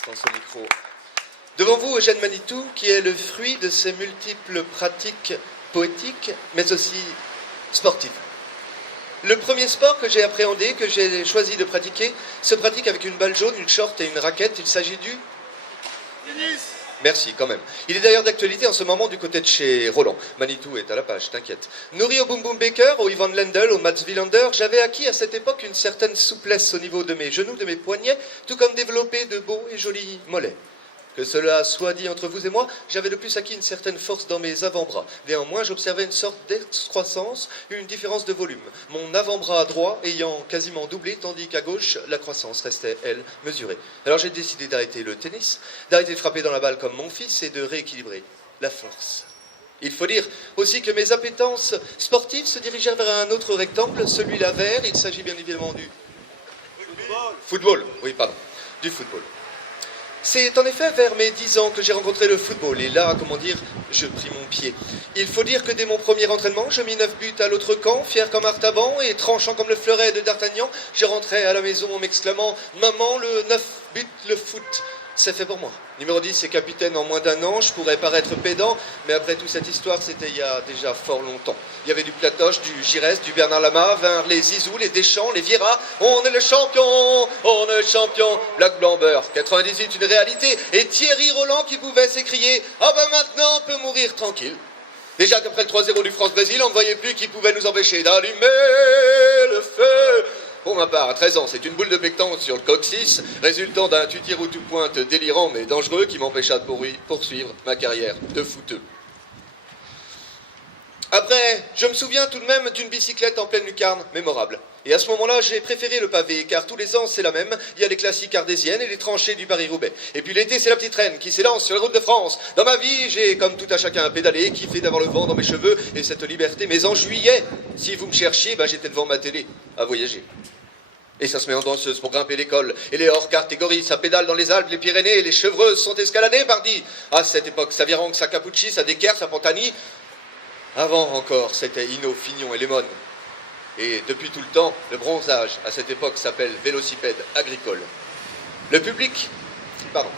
distance au micro. Devant vous, Eugène Manitou, qui est le fruit de ses multiples pratiques poétiques, mais aussi sportives. Le premier sport que j'ai appréhendé, que j'ai choisi de pratiquer, se pratique avec une balle jaune, une short et une raquette. Il s'agit du tennis. Merci, quand même. Il est d'ailleurs d'actualité en ce moment du côté de chez Roland. Manitou est à la page, t'inquiète. Nourri au Boom Boom Baker, au Ivan Lendl, au Mats Wilander, j'avais acquis à cette époque une certaine souplesse au niveau de mes genoux, de mes poignets, tout comme développé de beaux et jolis mollets. Que cela soit dit entre vous et moi, j'avais de plus acquis une certaine force dans mes avant-bras. Néanmoins, j'observais une sorte d'excroissance, une différence de volume. Mon avant-bras droit ayant quasiment doublé, tandis qu'à gauche, la croissance restait, elle, mesurée. Alors j'ai décidé d'arrêter le tennis, d'arrêter de frapper dans la balle comme mon fils et de rééquilibrer la force. Il faut dire aussi que mes appétences sportives se dirigèrent vers un autre rectangle, celui-là vert. Il s'agit bien évidemment du football. Oui, pardon, du football. C'est en effet vers mes 10 ans que j'ai rencontré le football, et là, comment dire, je pris mon pied. Il faut dire que dès mon premier entraînement, je mis 9 buts à l'autre camp, fier comme Artaban et tranchant comme le fleuret de D'Artagnan, je rentrais à la maison en m'exclamant « Maman, le 9 buts, le foot !» C'est fait pour moi. Numéro 10 et capitaine en moins d'1 an, je pourrais paraître pédant, mais après toute cette histoire, c'était il y a déjà fort longtemps. Il y avait du Platoche, du Giresse, du Bernard Lama, vinrent les Zizou, les Deschamps, les Vieira. On est le champion, on est le champion. Black Blamber, 98, une réalité. Et Thierry Roland qui pouvait s'écrier « Ah ben maintenant, on peut mourir tranquille ». Déjà qu'après le 3-0 du France-Brésil, on ne voyait plus qui pouvait nous empêcher d'allumer le feu. Pour ma part, à 13 ans, c'est une boule de pectance sur le coccyx, résultant d'un tu-tires ou tout-pointe délirant mais dangereux qui m'empêcha de poursuivre ma carrière de footeux. Après, je me souviens tout de même d'une bicyclette en pleine lucarne, mémorable. Et à ce moment-là, j'ai préféré le pavé, car tous les ans, c'est la même. Il y a les classiques artésiennes et les tranchées du Paris-Roubaix. Et puis l'été, c'est la petite reine qui s'élance sur les routes de France. Dans ma vie, j'ai, comme tout à chacun, pédalé, kiffé d'avoir le vent dans mes cheveux et cette liberté. Mais en juillet, si vous me cherchiez, j'étais devant ma télé, à voyager. Et ça se met en danseuse pour grimper l'école. Et les hors catégories, ça pédale dans les Alpes, les Pyrénées, et les chevreuses sont escaladées, pardi. À cette époque, ça Virenque, ça Capucci, ça Decker, ça Pantani. Avant encore, c'était Hinault, Fignon et Lemon. Et depuis tout le temps, le bronzage, à cette époque, s'appelle vélocipède agricole. Le public, pardon.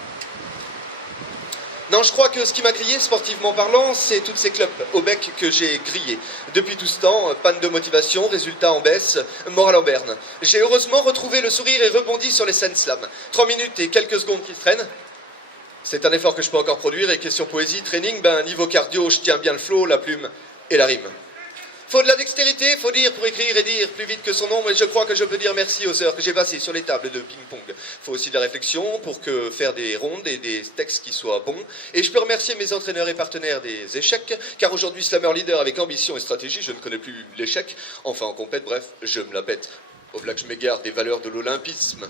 Non, je crois que ce qui m'a grillé, sportivement parlant, c'est toutes ces clubs au bec que j'ai grillés. Depuis tout ce temps, panne de motivation, résultat en baisse, morale en berne. J'ai heureusement retrouvé le sourire et rebondi sur les scènes slam. 3 minutes et quelques secondes qui traînent. C'est un effort que je peux encore produire. Et question poésie, training, niveau cardio, je tiens bien le flow, la plume et la rime. Faut de la dextérité, faut dire pour écrire et dire plus vite que son nom, mais je crois que je peux dire merci aux heures que j'ai passées sur les tables de ping-pong. Faut aussi de la réflexion pour faire des rondes et des textes qui soient bons. Et je peux remercier mes entraîneurs et partenaires des échecs, car aujourd'hui slammer leader avec ambition et stratégie, je ne connais plus l'échec. Enfin en compète, bref, je me la pète. Au black je m'égare des valeurs de l'olympisme.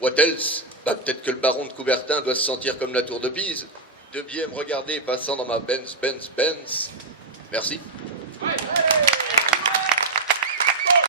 What else? Peut-être que le baron de Coubertin doit se sentir comme la tour de Pise. De bien me regarder passant dans ma Benz. Merci. Ouais.